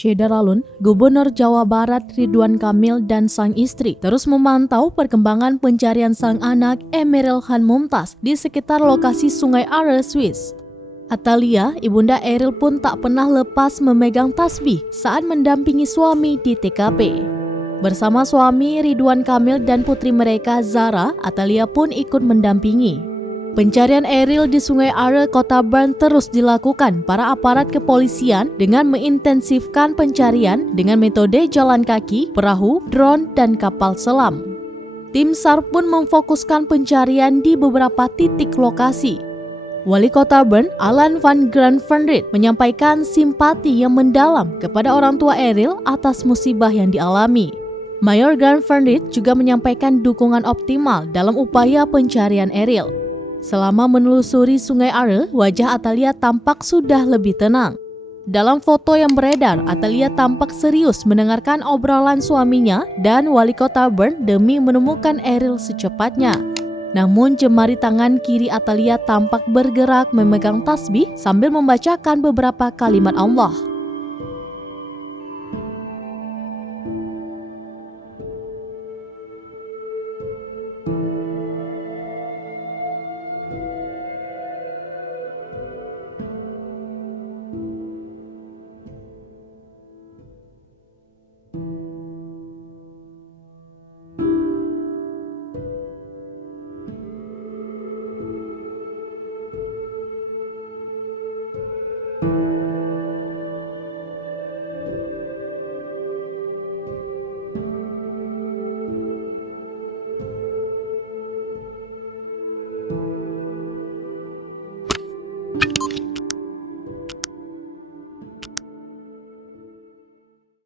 Syederalun, Gubernur Jawa Barat Ridwan Kamil dan sang istri terus memantau perkembangan pencarian sang anak Emeril Khan Mumtaz di sekitar lokasi Sungai Are, Swiss. Atalia, ibunda Eril pun tak pernah lepas memegang tasbih saat mendampingi suami di TKP. Bersama suami Ridwan Kamil dan putri mereka Zara, Atalia pun ikut mendampingi. Pencarian Eril di Sungai Are, Kota Bern terus dilakukan para aparat kepolisian dengan mengintensifkan pencarian dengan metode jalan kaki, perahu, drone, dan kapal selam. Tim SAR pun memfokuskan pencarian di beberapa titik lokasi. Wali Kota Bern, Alan van Granvendert, menyampaikan simpati yang mendalam kepada orang tua Eril atas musibah yang dialami. Mayor Granvendert juga menyampaikan dukungan optimal dalam upaya pencarian Eril. Selama menelusuri Sungai Are, wajah Atalia tampak sudah lebih tenang. Dalam foto yang beredar, Atalia tampak serius mendengarkan obrolan suaminya dan wali kota Bern demi menemukan Eril secepatnya. Namun jemari tangan kiri Atalia tampak bergerak memegang tasbih sambil membacakan beberapa kalimat Allah.